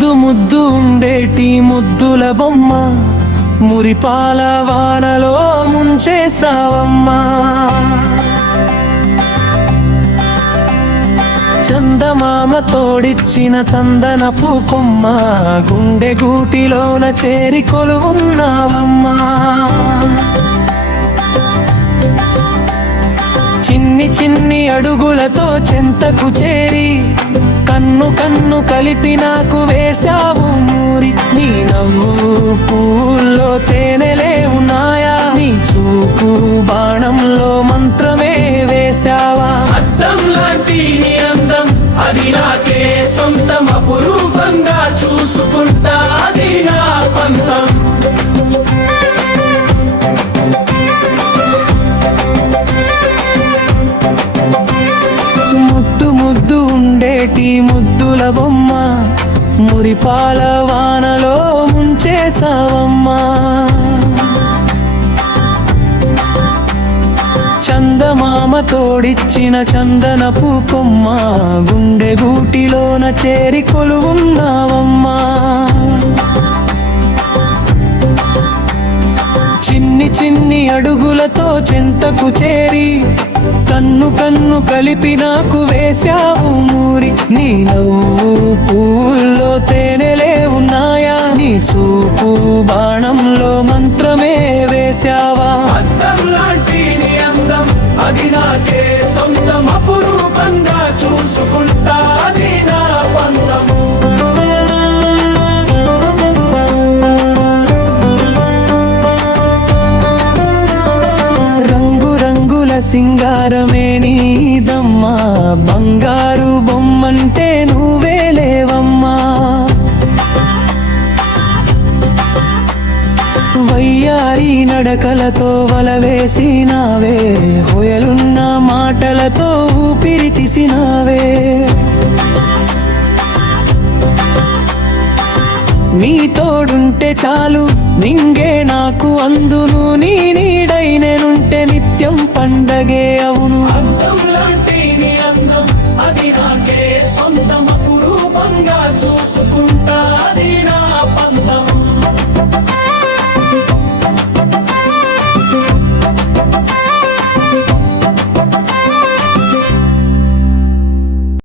ముద్దు ముద్దు ఉండేటి ముద్దుల బొమ్మ మురిపాల వానలో ముంచేసావమ్మా. చందమామ తోడిచ్చిన చందనపు కొమ్మ గుండె గూటిలోన చేరి కొలువున్నావమ్మా. చిన్ని చిన్ని అడుగులతో చెంతకు చేరి కన్ను కన్ను కలిపి నాకు వేశావు మూరి. నీ నవ్వు పూల్లో తేనెలే ఉన్నాయా, నీ చూపు బాణంలో మంత్రమే వేశావా. అద్దం లాంటి నీ అందం అది నాకే సొంతం, అపురూపంగా చూసుకుంటా అది నా పంతం. ముద్దు ముద్దు ఉండేటి ముద్దుల బొమ్మ మురిపాల వానలో ముంచేసావమ్మా. చందమామ తోడిచ్చిన చందనపు కొమ్మ గుండె గూటిలోన చేరి కొలువున్నావమ్మా. చిన్ని చిన్ని అడుగులతో చెంతకు చేరి కన్ను కన్ను కలిపి నాకు వేశావు మూరి. నీ నవ్వు పూల్లో తేనెలే ఉన్నాయా, నీ చూపు బాణంలో మంత్రమే వేశావా. అద్దం లాంటి నీ అందం అది నాకే సొంతం, అపురూపంగా చూసుకుంటా అది నా పంతం. సింగారమే నీదమ్మా, బంగారు బొమ్మంటే నువ్వే లేవమ్మా. వయ్యారి నడకలతో వలవేసినావే, హొయలున్న మాటలతో ఊపిరి తీసినావే. నీ తోడుంటే చాలు నింగే నాకు అందును, నీ నీడైననుంటే నిత్యం పండగే అవును. అద్దం లాంటి